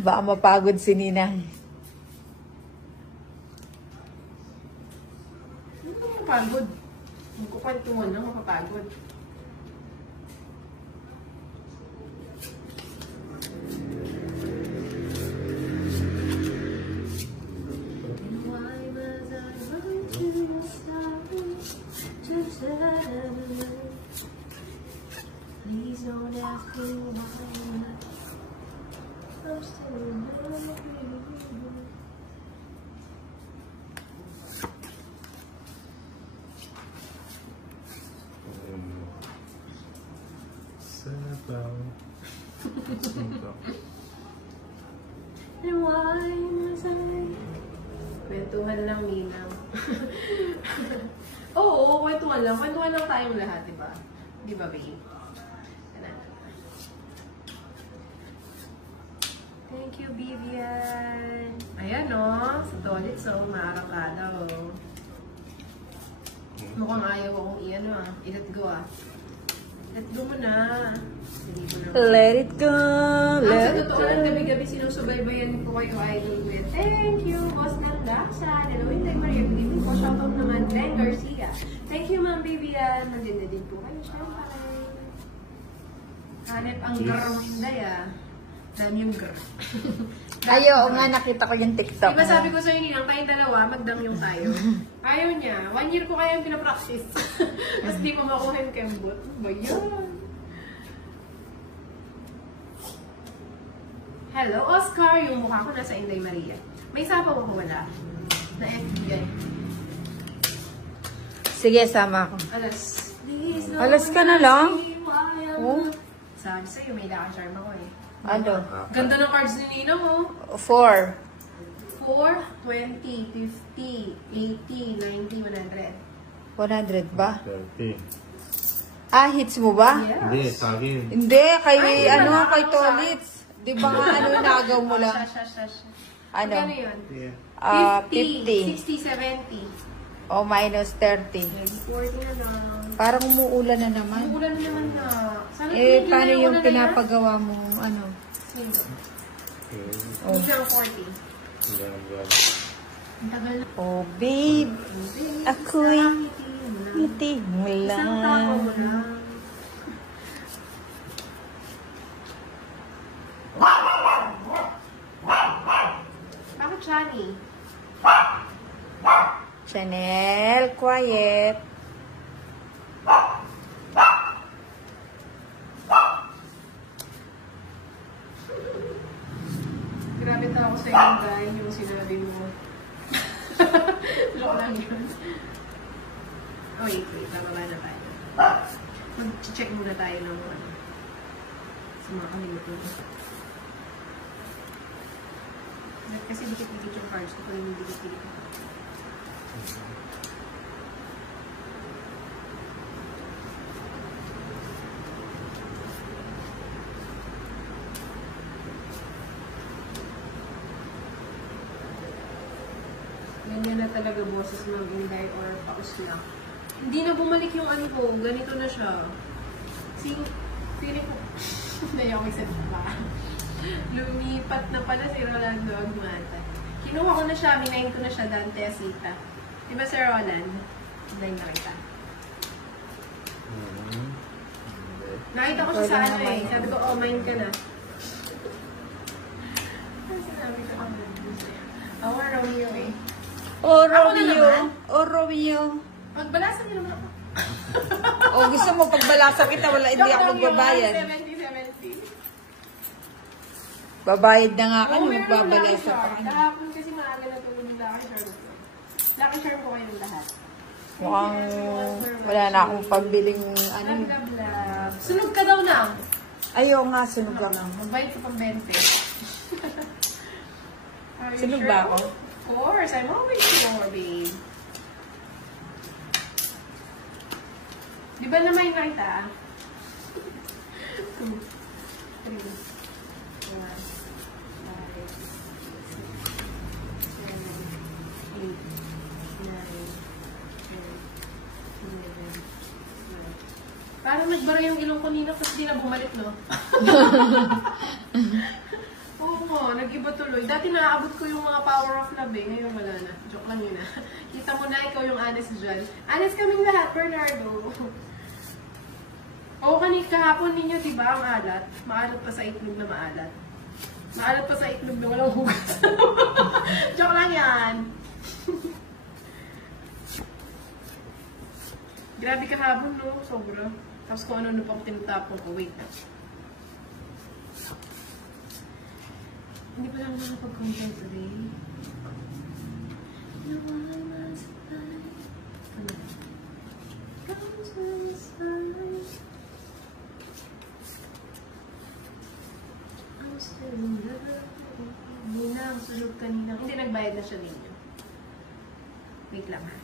Baka mapagod si Nina. Hindi ko mapagod. Magkukwentuhan lang, mapapagod. Please don't ask me why I'm still in love. Sabaw. And why must I? Kwentuhan lang, Minang. Oo, kwentuhan lang. Kwentuhan lang tayong lahat, diba? Diba, babe? Thank you, Vivian. Ayan, no? Sa toilet, so umaarap ka daw. Mukhang ayaw akong i-let go, Let go mo na. Hindi ko na. Let it go. Sa totoo lang, gabi-gabi sinusubaybayan ko kayo, idol with. Thank you, Boss ng Daksa. Hello, Inday Maria. Good evening po. Shoutout naman, Glenn Garcia. Thank you, Ma'am Vivian. Nandiyan na din po kayo. Siyempre. Hanep ang garong Inday, Dami yung grr. Ayo, nga nakita ko yung TikTok. Diba sabi ko sa'yo, Ninang, tayong dalawa, magdamyong tayo. Ayaw niya. 1 year ko kaya yung pinapractice. Tapos di ko makuha yung kembot. Ba yan? Hello, Oscar. Yung mukha ko nasa Inday Maria. May sapa mo wala? Na FBI. Sige, sama ako. Alas. Alas ka na lang? Oh. Sabi sa'yo, may laka-charm ako Ano? Ganda ng cards ni Ninang, 4. 4, 20, 50, 80, 90, 100. 100 ba? 30. Hits mo ba? Yes. Hindi, sa akin. Hindi, kay, Ay, ano, wala kay ka Tolitz. Di ba nga, nagaw mo lang? Ano? Magkano yun? Yeah. 50. 60, 70. O, minus 30. 40 na lang. Parang umuulan na naman. Umuulan na naman na. Sana Paano yung pinapagawa mo, ano? Oh. Siya 40. Ang tagal na. Oh, babe. Ako'y ngiti mo lang. Isang tapo mo lang. Bakit Shani? Chanel, quiet. Grabe tayo sa yung guy, yung sinabi mo. Look lang yun. Oh, wait. Nababa na tayo. Mag-check muna tayo ng ano. Sa mga kalimutin. Kasi dikit-dikit yung cards ko. Kung yung dikit-dikit. Ganyan na talaga boses mag-inday or paus lang. Hindi na bumalik yung ano ko. Ganito na siya. Feeling ko. Hindi ako magsalita. Lumipat na pala si Rolando Agmata. Kinuha ko na siya. Minayin ko na siya Dante Asita. Diba Sir Roland? Minayin na kita. Nakita ko siya sa ano eh. Sabi ko, oh, mine ka na. Ano sinabi ko? Oh, Romeo eh. Oh, Ako na Romeo. naman? Oh, Romeo. Pagbalasan niyo naman ako. Oh, gusto mo pagbalasa kita, hindi ako magbabayad. 70. Babayad na nga ka, Oo, meron magbabalasa Lucky pa. Charm. Kahapon kasi maaga na tulog yung Lucky Charm ko. Lucky Charm ko kayong lahat. Mukhang wala na akong pambiling ano. Love, love, love. Sunog ka daw na. Ayaw nga, sunog lang. Magbayad ka pang 20. Sunog ba ako? Of course, I'm always sure, babe. Di ba naman yung nakita? 2, 3, 4, 5, 6, 7, 8, 9, 10, 11, 12. Parang nagbara yung ilong ko nina kasi di na bumalik, no? Oo mo, nag-iba tuloy. Dati naaabot ko yung mga power of love eh. Ngayon wala na. Joke lang yun ah. Kita mo na ikaw yung honest dyan. Honest kaming lahat, Bernardo. Oo, kahapon ninyo, di ba, ang alat? Maalat pa sa itlog na maalat. Maalat pa sa itlog na walang hugas. Joke lang yan. Grabe kahapon, no? Sobra. Tapos kung ano pang tinatapon ko. Wait na. Hindi pa lang nakapag-content today. No one must die. Ano? Comes when it's fine. I'm still in love. Hindi na, ang sulog kanina. Hindi, nagbayad na siya ninyo. Wait lang ha.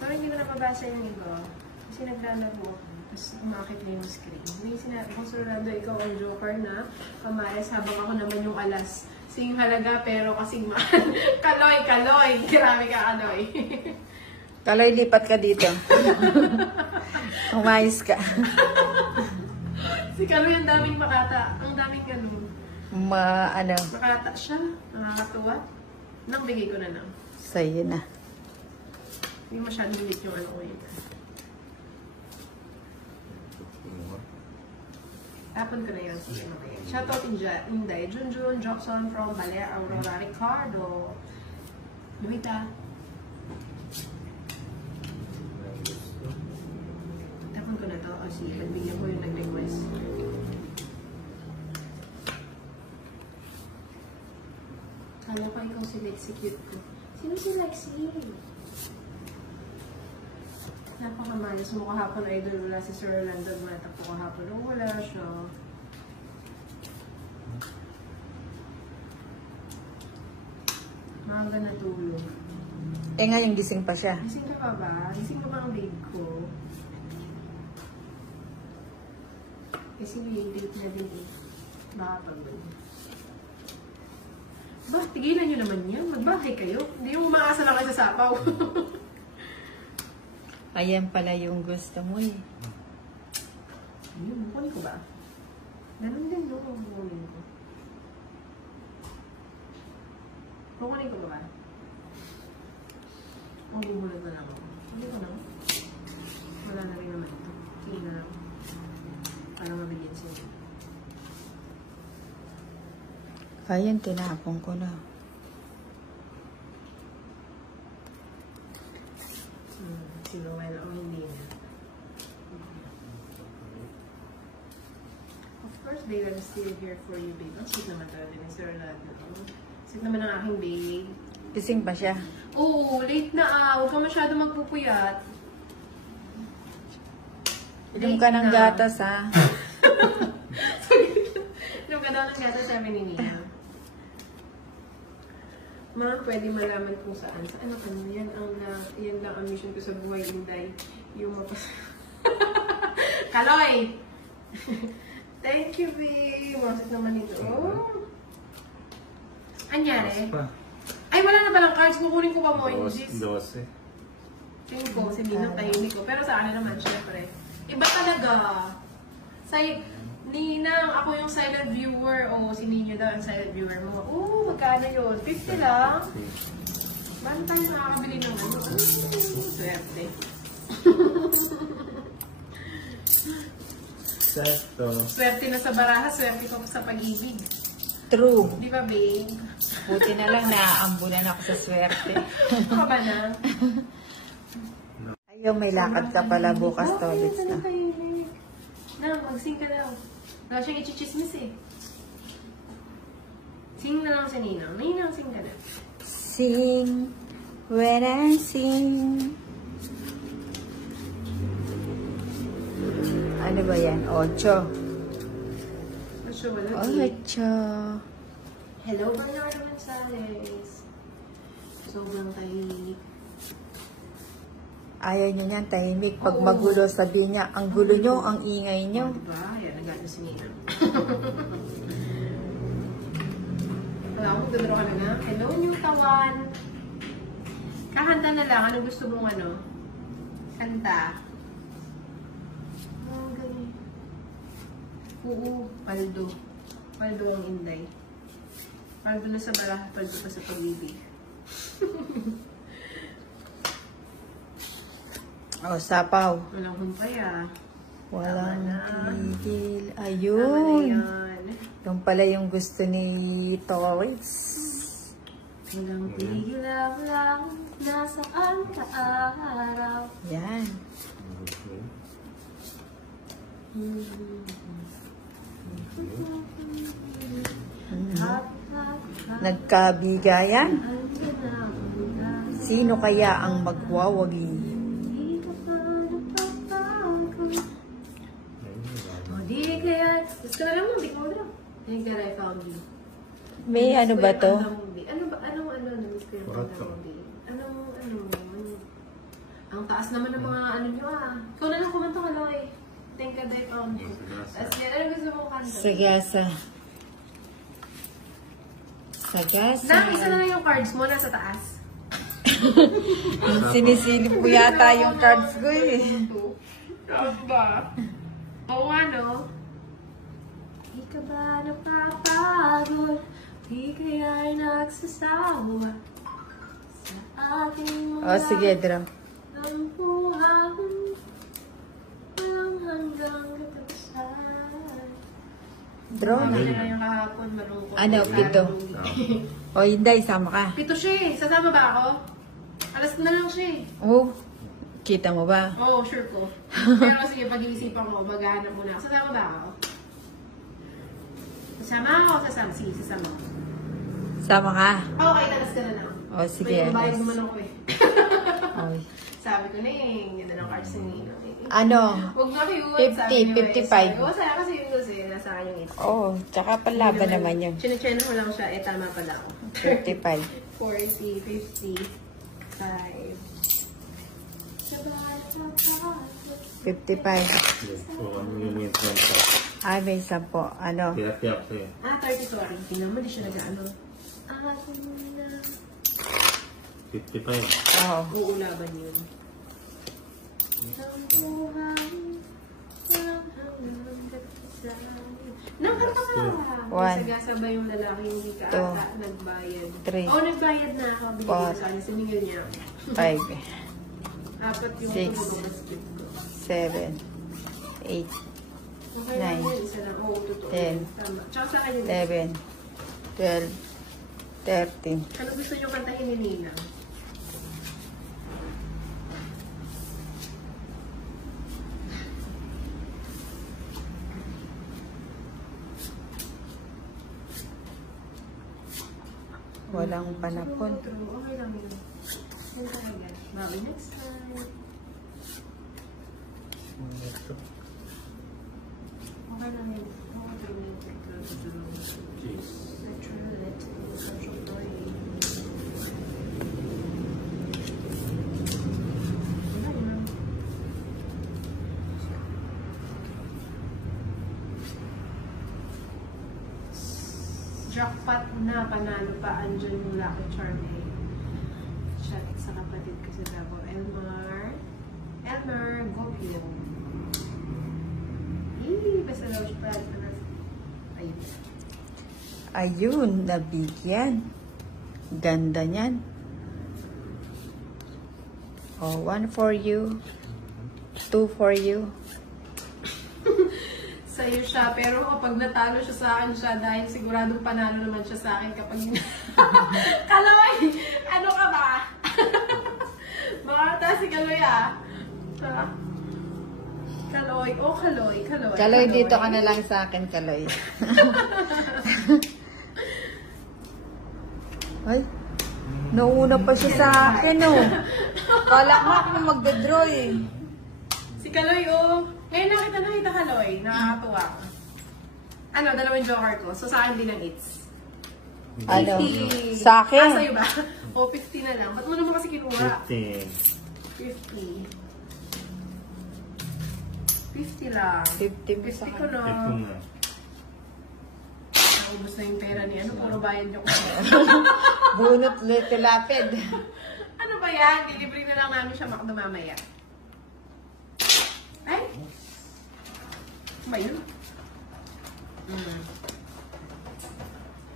Sorry, hindi ko napabasa yung iba. Kasi naglalaro ako. Tapos umakit na yung screen. May sinabi ko, Sir Rolando, ikaw ang joker na kamayas habang ako naman yung alas. Sing halaga pero kasing mahal. Kaloy, kaloy. Grabe ka, kaloy. Kaloy, lipat ka dito. Umayos ka. Si Kaloy, ang daming makata. Ang daming ganun. Makata siya. Nakakatuwa. Nang bigay ko na lang. Sa'yo na. Hindi masyadong lit yung ano ko yun. Tapon ko na yun. Shoutout Inday, Junjun, Johnson from Balea, Aurora, Ricardo, Luita. Tapon ko na to. O sige, pagbigyan ko yung nag-request. Kala ko ikaw si Lexi cute ko. Sino si Lexi? Napakamayos mo kahapon, idol. Wala si Sir Rolando. Matak ko kahapon. Oh, wala siya. Maaga na tulog. Eh ngayon gising pa siya. Gising ka pa ba? Gising ka ba ang babe ko? Kasi may date na din eh. Baka pagod. Ba, tigilan nyo naman yan. Magbahay kayo. Hindi yung umaasa lang kayo sa sapaw. Ayan pala yung gusto mo eh. Yun, kunin ko ba? Ganun din, no? Kunin ko. Kukunin ko ba? O, bumulag na lang ako. Hindi ko na. Wala na rin naman ito. Sige na lang. Para mabigyan siya. Ayan, tinapon ko na. Si Noel o hindi na. Of course, babe, I'm still here for you, babe. Ang sweet naman talaga ni Sir Rolando. Sweet naman ang aking babe. Gising pa siya. Oo, late na ah. Huwag ka masyado magpupuyat. Inom ka ng gatas ha. Inom ka daw ng gatas, sabi ni Nina. Ma, pwede malaman kung saan. Saan ako na? Yan lang ang mission ko sa buhay, Inday. Yung mapas... Kaloy! Thank you, babe. Masit naman ito. Oh. Anyari? Ay, wala na palang cards. Kukunin ko pa mo, Ingis. 12. Tingin ko, si Ninang tahimik ko. Pero sa akin naman, syempre. Iba talaga. Ninang, ako yung silent viewer. O, si Nino daw ang silent viewer mo. Oo, magkano yun? 50 lang? Bakit tayo nakakabili ng ano? Swerte. Sakto. Swerte na sa baraha, swerte ko sa pag-ibig. True. Di ba, babe? Buti na lang naaambunan ako sa swerte. Ako ba na? Ayaw, may lakad ka pala bukas, Tolits na. Na, mag-sing ka daw. Wala siyang ichichismis eh. Sing na lang si Ninang. Ninang, sing ka na. Sing when I sing. Ano ba yan? 8. Masya, wala. 8. Hello, Bernardo Gonzales. Sobrang tahimik. Ayaw niya niyan, tahimik. Pag Oo. magulo, sabi niya, ang gulo niyo, ang ingay niyo. Diba? Yan, nagano si Ninang. Wala akong gudro ka na. Hello, New Tawan. Kakanta na lang. Ano gusto mong ano? Kanta. Oh, ganyan. Oo, Paldo. Paldo ang Inday. Kaldo na sa balahat, paldo pa sa pag-ibig. Oh, sapaw. Walang humpaya. Walang tigil. Tama Ayun. na yan. Yung pala yung gusto ni Torres. Walang tigil lang, nasaan ka araw. Yan. Okay. Nagkabigayan. Sino kaya ang magwawagi? O di kaya, gusto na lang mo, di ko na. Thank God I found you. May ano ba to? Miss ko yung Pandamundi. Ang taas naman ng mga ano nyo ah. Ikaw na lang kumanta ka, Loy. Thank God I found you. Tapos yan, ano gusto mo kanta? Sagasa. Sagasa. Isa na lang yung cards mo, nasa taas. Sinisilip ko yata yung cards ko eh. Cards ba? Oo nga, no? Di ka ba napapagod? Di kaya'y nagsasawa sa ating mga Sige, drum. ang buhang walang hanggang katapusan. Draw na. Mamaya yung kahapon, malungkot. Ano, pito? O, hindi, sama ka. Pito siya eh. Sasama ba ako? Alas na lang siya eh. Oh, kita mo ba? Oo, sure ko. Pero sige, pag-iisipan ko, maghahanap muna ako. Sasama ba ako? Sasama ako, sasama. Sige, sasama ako. Sama ka? Okay, talas ka na lang. O, sige. May bayad naman ako eh. Okay. Sabi ko na eh, ganda ng cards ni Nino. Ano? Huwag na cute. 50, 55. Oo, saya kasi yun kasi nasa akin yung 8. Oh, tsaka palaban naman yun. Chine-chene ko lang siya. Eh, tama pala ako. 55. 40, 50, 5. 55. So, ano yung yung 20? Ay, may 10. Ano? Tiyak-tiyak sa'yo. 30, sorry. Tingnan mo, di siya nag-ano. Ako na. 55. Oo. Uulaban yun. Ang buhay, walang hanggang katapusan. Nang katawa. One. Sagasa ba yung lalaki hindi ka Two. ata nagbayad? Three. Oo, nagbayad na ako. Binigay Four. ko sa kanya. Siningil niya. 5, 4 yung Six. pag-basket ko. 7, 8, Okay lang Nine. yun. Isa lang. Oo, totoo. 10. Tama. Tsaka sa kanya. 11, 12, 13. Ano gusto niyo kantahin ni Nina? Walang panapon. True. Okay lang yun. Yun talaga. Bobby next time. Okay lang yun. Oo, true yun. True. True. Let it go. True. Jackpot na, panalo pa, andyan yung Lucky Charm eh. Shout out sa kapatid ko sa Davao, Elmar. Elmar, go here. Basta daw siya pala. Ayun. Ayun, nabigyan. Ganda niyan. Oh, 1 for you. 2 for you. Sa'yo siya, pero kapag natalo siya sa akin siya, dahil siguradong panalo naman siya sa akin kapag Kaloy! Ano ka ba? Makakata si Kaloy ah. Ha? Kaloy. Oh, Kaloy. Kaloy. Kaloy, dito ka na lang sa akin, Kaloy. Ay, nauna pa siya sa akin, oh. Kala nga ako magdadraw, eh. Si Kaloy, oh. Ngayon nakita Kaloy. Nakakatuwa. Ano, dalawang joker ko. So, sa akin din ang hits. Ano? 50. Sa akin? Ah, sa'yo ba? O, 50 na lang. Ba't mo naman kasi kinuha? 15. 50. 50 lang. 50 mo sa 50 ko akin. na. 15 na. Naubos na yung pera ni ano. Puro bayad niyo ko. Bunot, little lapid. Ano ba yan? Dilibre na lang namin siya makdo mamaya. Ay! Ano ba yun?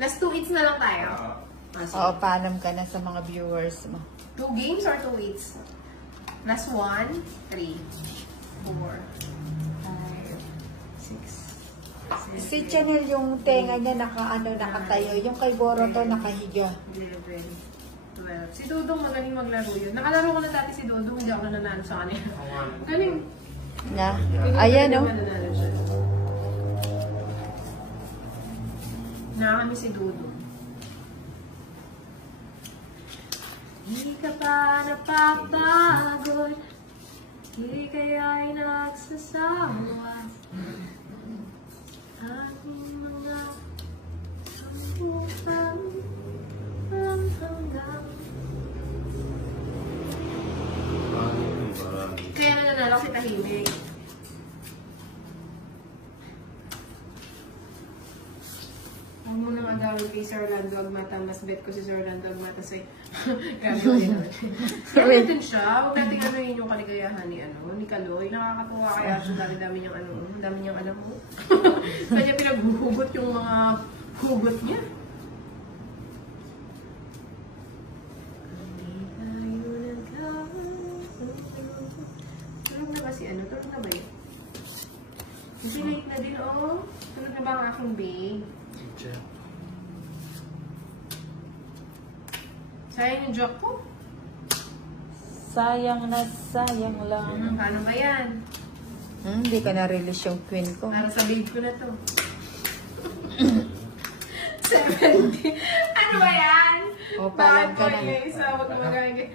Last 2 eats na lang tayo. Oo, paalam ka na sa mga viewers mo. 2 games or 2 eats? Last 1, 3, 4, 5, 6, 7, Si Chanel yung tenga niya nakatayo. Yung kay Boruto nakahiga. 11, 12. Si Dodong magaling maglaro yun. Nakalaro ko na dati si Dodong, hindi ako nananalo sa kanila. Galing. Na. Ayan, oh. Nananalo siya. Nakakami si Dodong. Hindi ka pa napapagod, hindi kaya'y nagsasawa. Aking mga sambutan walang hanggang. Kaya nananalo si Tahimik. Huwag mo nang agawin kay Sir Orlando Agmata. Mas bet ko si Sir Orlando Agmata sa'yo. Grabe ko yun. Kaya natin siya. Huwag natin ano yun yung kaligayahan ni Kaloy. Nakakatuwa kaya siya. Dami-dami niyang dami niyang alam mo. Saan niya pinaghuhugot yung mga hugot niya. Tulog na ba si ano? Tulog na ba yun? Kasi late na din, oh. Tulog na ba ang aking babe? Sayang yung joke ko. Sayang na sayang lang. Paano ba yan? Hindi ka na-release yung queen ko. Para sa babe ko na to. 70. Ano ba yan? O, paalam ka Bad boy na. yung isa. Huwag na magaling.